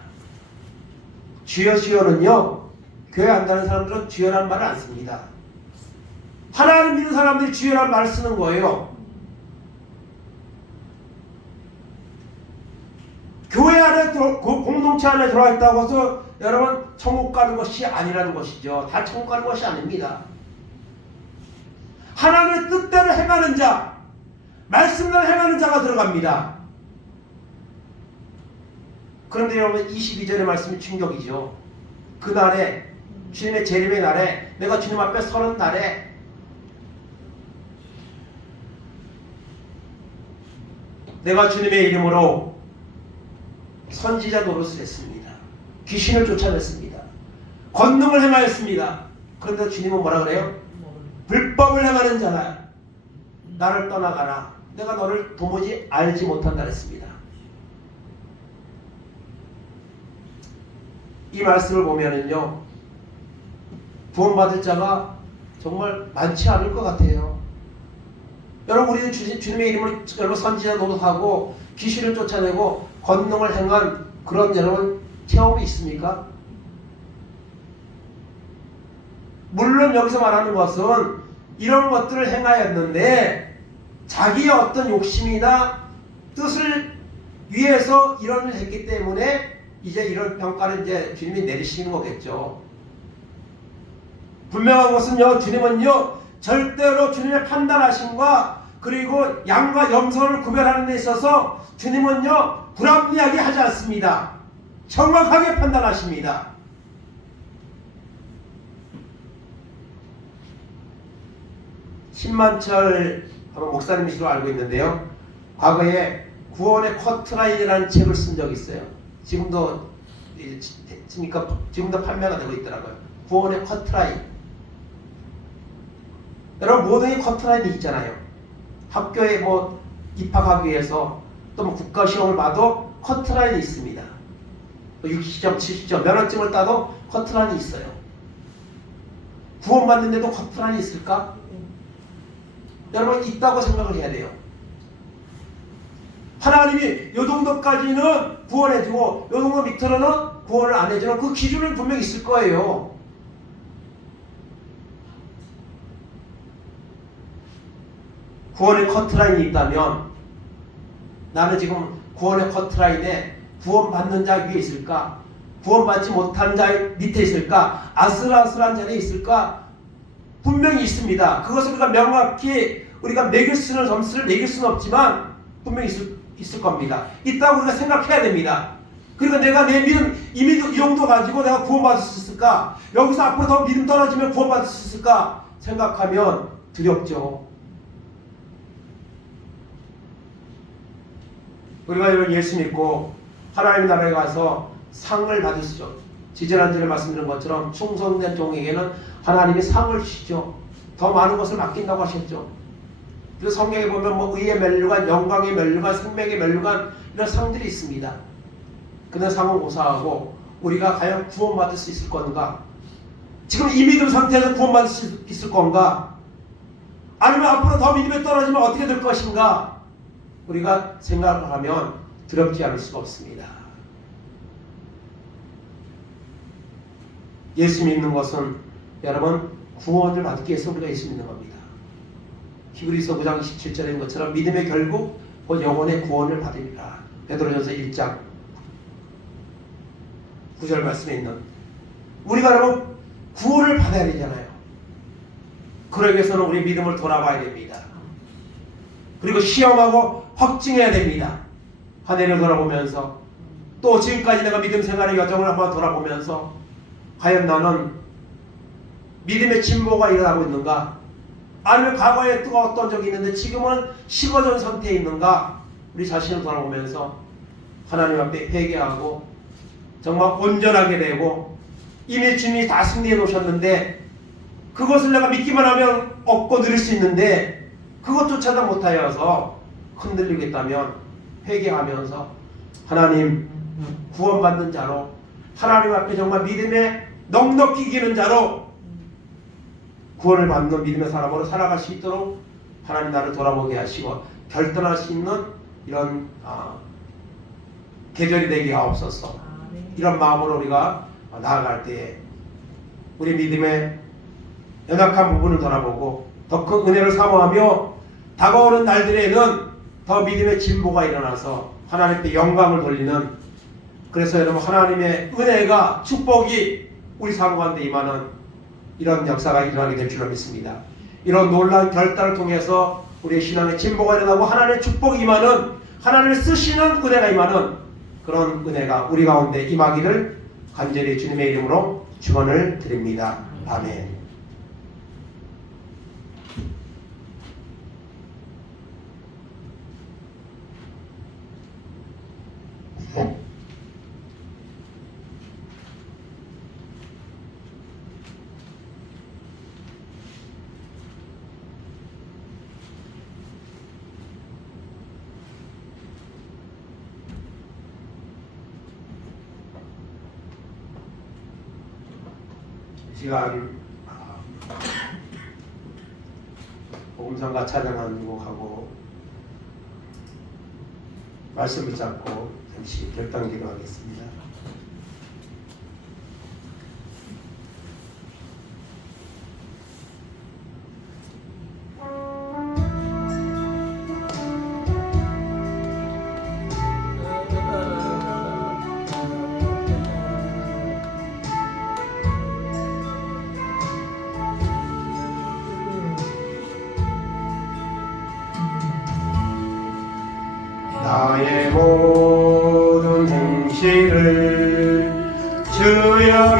주여 주여는요 교회 안 다니는 사람들은 주여라는 말을 안 씁니다. 하나님 믿는 사람들이 주여라는 말을 쓰는 거예요. 교회 안에 공동체 안에 들어와 있다고 해서 여러분 천국 가는 것이 아니라는 것이죠. 다 천국 가는 것이 아닙니다. 하나님의 뜻대로 행하는 자, 말씀대로 행하는 자가 들어갑니다. 그런데 여러분 22절의 말씀이 충격이죠. 그날에 주님의 재림의 날에 내가 주님 앞에 서는 날에 내가 주님의 이름으로 선지자 노릇을 했습니다. 귀신을 쫓아냈습니다. 권능을 행하였습니다. 그런데 주님은 뭐라 그래요? 불법을 행하는 자라 나를 떠나가라. 내가 너를 도무지 알지 못한다 했습니다. 이 말씀을 보면은요 구원받을 자가 정말 많지 않을 것 같아요. 여러분 우리는 주님의 이름을 여러분 선지자 노릇하고 귀신을 쫓아내고 권능을 행한 그런 여러분 체험이 있습니까? 물론 여기서 말하는 것은 이런 것들을 행하였는데 자기의 어떤 욕심이나 뜻을 위해서 이런 일을 했기 때문에 이제 이런 평가를 이제 주님이 내리시는 거겠죠. 분명한 것은요 주님은요 절대로 주님의 판단하심과 그리고 양과 염소를 구별하는 데 있어서 주님은요 불합리하게 하지 않습니다. 정확하게 판단하십니다. 신만철 아마 목사님이시로 알고 있는데요. 과거에 구원의 커트라인이라는 책을 쓴 적이 있어요. 지금도 판매가 되고 있더라고요. 구원의 커트라인. 여러분 모든 게 커트라인이 있잖아요. 학교에 뭐 입학하기 위해서 또 뭐 국가시험을 봐도 커트라인이 있습니다. 60점, 70점 면허증을 따도 커트라인이 있어요. 구원받는데도 커트라인이 있을까? 여러분 있다고 생각을 해야 돼요. 하나님이 요 정도까지는 구원해주고 요 정도 밑으로는 구원을 안 해주는 그 기준은 분명히 있을 거예요. 구원의 커트라인이 있다면 나는 지금 구원의 커트라인에 구원받는 자 위에 있을까? 구원받지 못한 자 밑에 있을까? 아슬아슬한 자리에 있을까? 분명히 있습니다. 그것을 우리가 명확히 우리가 매길 수는 점수를 매길 수는 없지만 분명히 있을 겁니다. 있다고 우리가 생각해야 됩니다. 그리고 내가 내 믿음 이미 이 정도 가지고 내가 구원받을 수 있을까? 여기서 앞으로 더 믿음 떨어지면 구원받을 수 있을까? 생각하면 두렵죠. 우리가 이런 예수 믿고 하나님의 나라에 가서 상을 받으시죠. 지지난주에 말씀드린 것처럼 충성된 종에게는 하나님이 상을 주시죠. 더 많은 것을 맡긴다고 하셨죠. 그래서 성경에 보면 뭐 의의 면류관, 영광의 면류관, 생명의 면류관 이런 상들이 있습니다. 그런 상을 고사하고 우리가 과연 구원받을 수 있을 건가? 지금 이 믿음 상태에서 구원받을 수 있을 건가? 아니면 앞으로 더 믿음에 떨어지면 어떻게 될 것인가? 우리가 생각을 하면 두렵지 않을 수가 없습니다. 예수 믿는 것은 여러분 구원을 받기 위해서 우리가 예수 믿는 겁니다. 히브리서 9장 27절인 것처럼 믿음의 결국 곧 영혼의 구원을 받으리라. 베드로전서 1장 9절 말씀에 있는 우리가 여러분 구원을 받아야 되잖아요. 그러기 위해서는 우리 믿음을 돌아봐야 됩니다. 그리고 시험하고 확증해야 됩니다. 한 해를 돌아보면서 또 지금까지 내가 믿음 생활의 여정을 한번 돌아보면서 과연 나는 믿음의 진보가 일어나고 있는가? 아니면 과거에 또 어떤 적이 있는데 지금은 식어진 상태에 있는가? 우리 자신을 돌아보면서 하나님 앞에 회개하고 정말 온전하게 되고 이미 주님이 다 승리해 놓으셨는데 그것을 내가 믿기만 하면 얻고 누릴 수 있는데 그것조차도 못하여서 흔들리겠다면 회개하면서 하나님 구원받는 자로 하나님 앞에 정말 믿음에 넉넉히 이기는 자로 구원을 받는 믿음의 사람으로 살아갈 수 있도록 하나님 나를 돌아보게 하시고 결단할 수 있는 이런 계절이 되게 하옵소서. 이런 마음으로 우리가 나아갈 때에 우리 믿음의 연약한 부분을 돌아보고 더 큰 은혜를 사모하며 다가오는 날들에는 더 믿음의 진보가 일어나서 하나님께 영광을 돌리는, 그래서 여러분 하나님의 은혜가 축복이 우리 삶 가운데 임하는 이런 역사가 일어나게 될 줄로 믿습니다. 이런 놀라운 결단을 통해서 우리의 신앙의 진보가 일어나고 하나님의 축복이 임하는, 하나님을 쓰시는 은혜가 임하는 그런 은혜가 우리 가운데 임하기를 간절히 주님의 이름으로 축원을 드립니다. 아멘. 시간 복음성가 찬양하는 곡하고 말씀을 잡고 잠시 결단 기도하겠습니다. 나의 모든 행실을 주여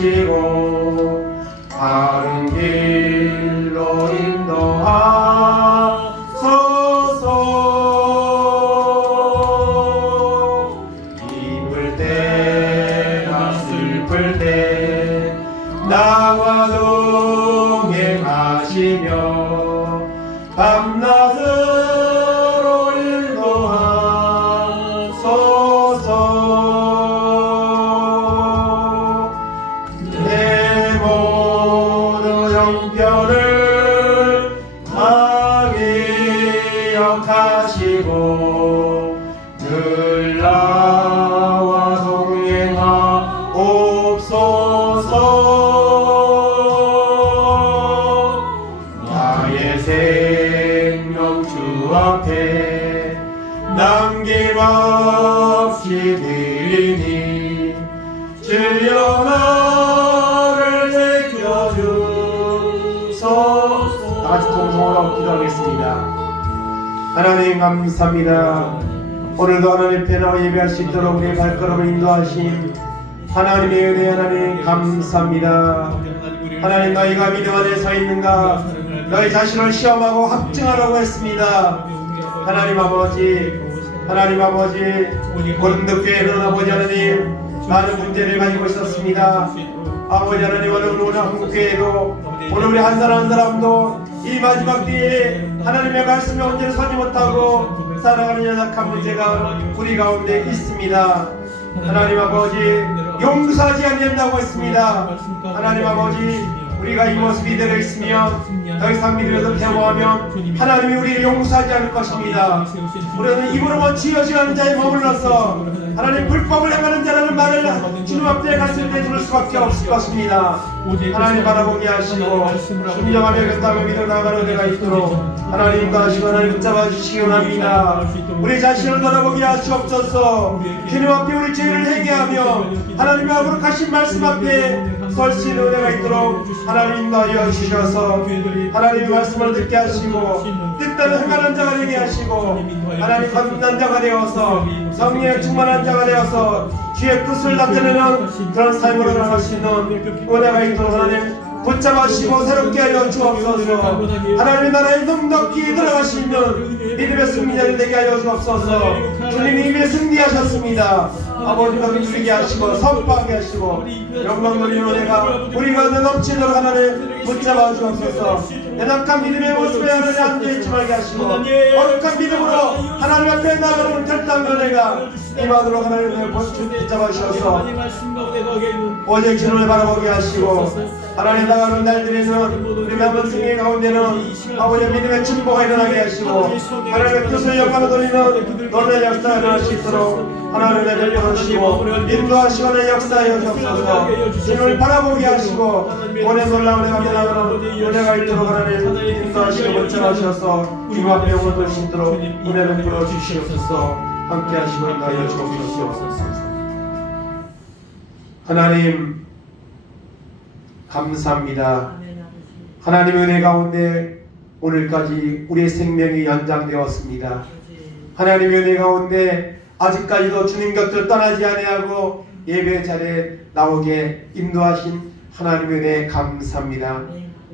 기억하시고 바른 길로 인도하소서. 기쁠 때나 슬플 때 나와 동행하시며 밤낮으로 인도하소서. 내 모든 형편을 다 기억하시고 늘 나와 동행하옵소서. 나의 생명 주 앞에 남김없이 드리니 주여 나를 지켜주소서. 다같이 동성으로 기도하겠습니다. 하나님 감사합니다. 오늘도 하나님 앞에 나와 예배할 수 있도록 우리의 발걸음을 인도하심 하나님의 은혜 하나님 감사합니다. 하나님 너희가 믿음 안에 서 있는가 너희 자신을 시험하고 확증하라고 했습니다. 하나님 아버지 고린도교회는 아버지 하나님 많은 문제를 가지고 있었습니다. 아버지 하나님 오늘 한국교회도 오늘 우리 한 사람 한 사람도 이 마지막 때에 하나님의 말씀에 온전히 서지 못하고 살아가는 연약한 문제가 우리 가운데 있습니다. 하나님 아버지 용서하지 않는다고 했습니다. 하나님 아버지 우리가 이 모습 이대로 있으면 더 이상 믿음에서 퇴보하면 하나님이 우리를 용서하지 않을 것입니다. 우리는 입으로만 지어지는 자에 머물러서 하나님 불법을 행하는 자라는 말을 주님 앞에 갔을 때 들을 수밖에 없을 것입니다. 하나님 바라보게 하시고 순종하며 견담을 믿어 나아가는 데가 있도록 하나님과 하시고 하나님 붙잡아 주시기 원합니다. 우리 자신을 돌아보게 하시옵소서. 주님 앞에 우리 죄를 회개하며 하나님의 거룩하신 말씀 앞에 설 수 있는 은혜가 있도록 하나님 인도하여 주셔서 하나님의 말씀을 듣게 하시고 뜻대로 행하는 자가 되게 하시고 하나님 거듭난 자가 되어서 성령에 충만한 자가 되어서 주의 뜻을 나타내는 그런 삶으로 나갈 수 있는 은혜가 있도록 하나님 붙잡아주시고 새롭게 하여 주옵소서. 하나님의 나라에 넉넉히 들어갈 수 있는 믿음의 승리자를 되게 하여 주옵소서. 주님이 이미 승리하셨습니다. 아버지가 누리게 하시고 선포하게 하시고 영광 돌리는 은혜가 우리가 넘치도록 하나님 붙잡아 주옵소서. 연약한 믿음의 모습에 하나님 앉아있지 말게 하시고 거룩한 믿음으로 하나님 앞에 나가는 결단과 은혜가 임하도록 하나님을 붙잡아 주셔서 오직 주님을 바라보게 하시고 하나님 나가는 날들에는 우리 남은 생애 가운데는 아버지의 믿음의 진보가 일어나게 하시고 하나님의 뜻을 영광을 돌리는 너의 역사가 일어날 수 있도록 하나님의 별을 주시고 인도하시고 역사하여 주옵소서. 주님을 바라보게 하시고 오래 놀라운 은혜가 나가는 은혜가 있도록 하나님 인도하시고 붙잡아주셔서 주님 앞에 영을 돌리시도록 은혜를 베풀어 주시옵소서. 함께 하시고 인도하여 주옵소서. 하나님 감사합니다. 하나님의 은혜 가운데 오늘까지 우리의 생명이 연장되었습니다. 하나님의 은혜 가운데 아직까지도 주님 곁을 떠나지 아니하고 예배 자리에 나오게 인도하신 하나님의 은혜 감사합니다.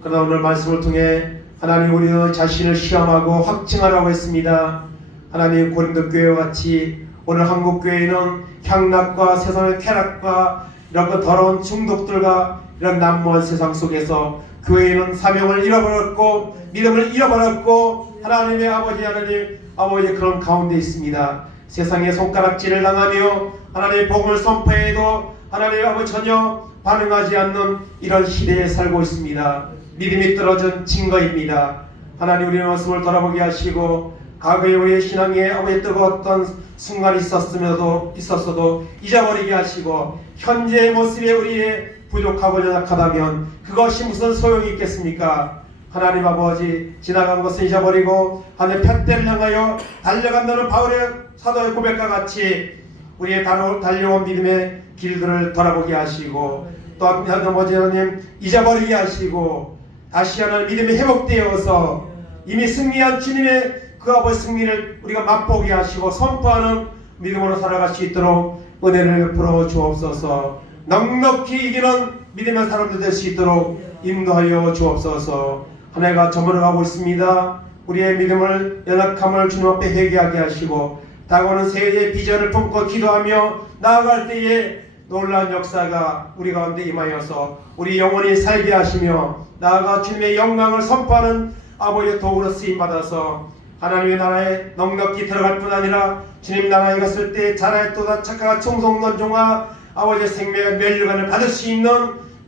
그러나 오늘 말씀을 통해 하나님 우리는 자신을 시험하고 확증하라고 했습니다. 하나님 고린도 교회와 같이 오늘 한국 교회는 향락과 세상의 쾌락과 이런 더러운 중독들과 이런 난무한 세상 속에서 교회는 사명을 잃어버렸고 믿음을 잃어버렸고 하나님의 아버지 하나님 아버지의 그런 가운데 있습니다. 세상에 손가락질을 당하며 하나님의 복음을 선포해도 하나님의 아버지 전혀 반응하지 않는 이런 시대에 살고 있습니다. 믿음이 떨어진 증거입니다. 하나님 우리의 모습을 돌아보게 하시고 과거에 우리의 신앙에 아버지 뜨거웠던 순간이 있었어도 잊어버리게 하시고 현재의 모습에 우리의 부족하고 연약하다면 그것이 무슨 소용이 있겠습니까? 하나님 아버지 지나간 것을 잊어버리고 하나님 푯대를 향하여 달려간다는 바울의 사도의 고백과 같이 우리의 달려온 믿음의 길들을 돌아보게 하시고 또 아버지 하나님 잊어버리게 하시고 다시 하나님 믿음이 회복되어서 이미 승리한 주님의 그 아버지 승리를 우리가 맛보게 하시고 선포하는 믿음으로 살아갈 수 있도록 은혜를 베풀어 주옵소서. 넉넉히 이기는 믿음의 사람들 될 수 있도록 인도하여 주옵소서. 한 해가 저물어가고 있습니다. 우리의 믿음을 연약함을 주님 앞에 회개하게 하시고 다가오는 새해의 비전을 품고 기도하며 나아갈 때에 놀라운 역사가 우리 가운데 임하여서 우리 영혼이 살게 하시며 나아가 주님의 영광을 선포하는 아버지의 도구로 쓰임받아서 하나님의 나라에 넉넉히 들어갈 뿐 아니라 주님 나라에 갔을 때 자라했도다 착하가 청송던 종아 아버지의 생명의 면류관을 받을 수 있는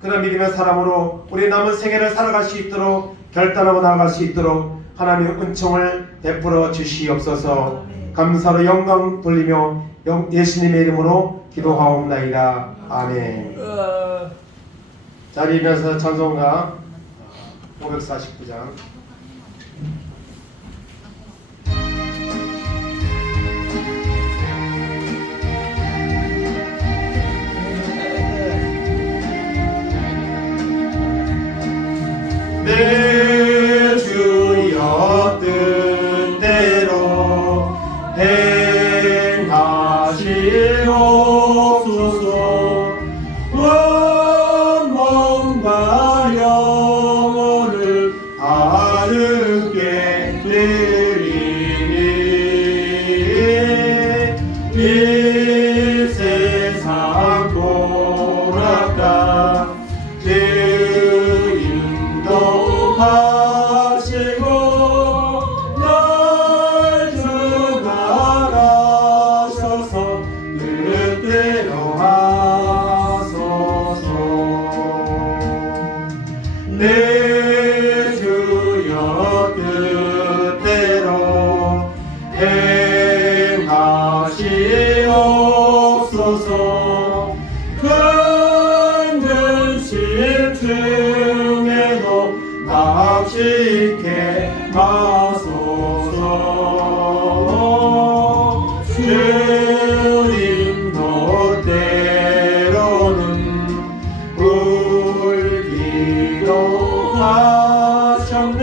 그런 믿음의 사람으로 우리 남은 생애를 살아갈 수 있도록 결단하고 나아갈 수 있도록 하나님의 은총을 베풀어 주시옵소서. 감사로 영광 돌리며 예수님의 이름으로 기도하옵나이다. 아멘. 자리에서 찬송가 549장 내 주여 뜻대로 행하시옵소서. 원망과 영혼을 하늘께 드리니 이 세상 고락가 하시고 날 주관하셔서 뜻대로 하소서. 중에도 납식해 마소서. 주님도 때로는 울기도 하셨네.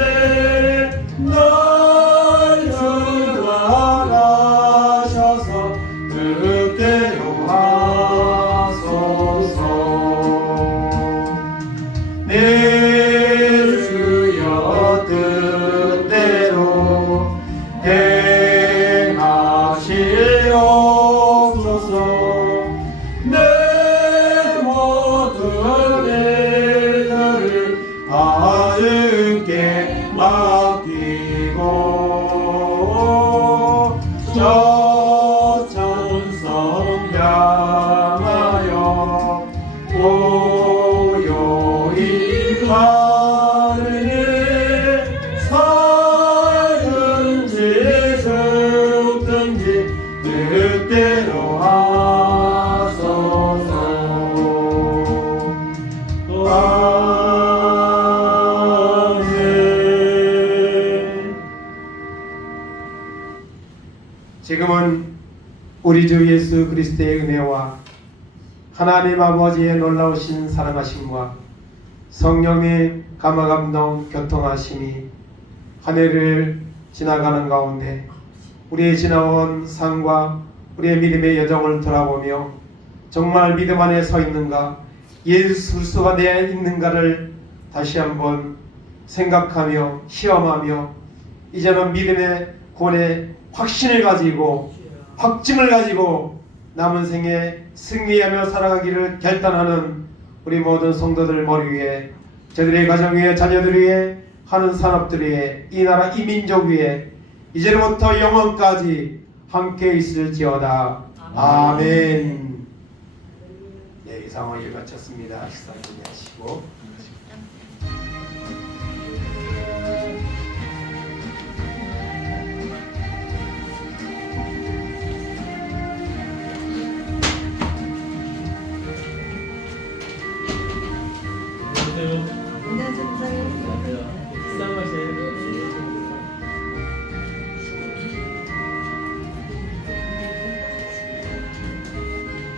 널 주관하셔서 뜻대로 하소서. 내 주여 뜻대로 행하시옵소서. 내 모든 일들을 다 주께 맡기고 저 천성 향하여 고요히 가르니 살든지 죽든지 뜻대로 하소서. 아멘. 지금은 우리 주 예수 그리스도의 은혜와 하나님 아버지의 놀라우신 사랑하심과 성령의 감화감동 교통하심이 한 해를 지나가는 가운데 우리의 지나온 삶과 우리의 믿음의 여정을 돌아보며 정말 믿음 안에 서 있는가, 예수 그리스도가 내 안에 있는가를 다시 한번 생각하며 시험하며 이제는 믿음의 구원의 확신을 가지고 확증을 가지고 남은 생에 승리하며 살아가기를 결단하는 우리 모든 성도들 머리 위에, 저들의 가정 위에, 자녀들 위에, 하는 산업들 위에, 이 나라 이 민족 위에 이제부터 영원까지 함께 있을지어다. 아멘. 네, 이 상황을 마쳤습니다. 식사 준비하시고.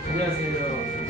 안녕하세요.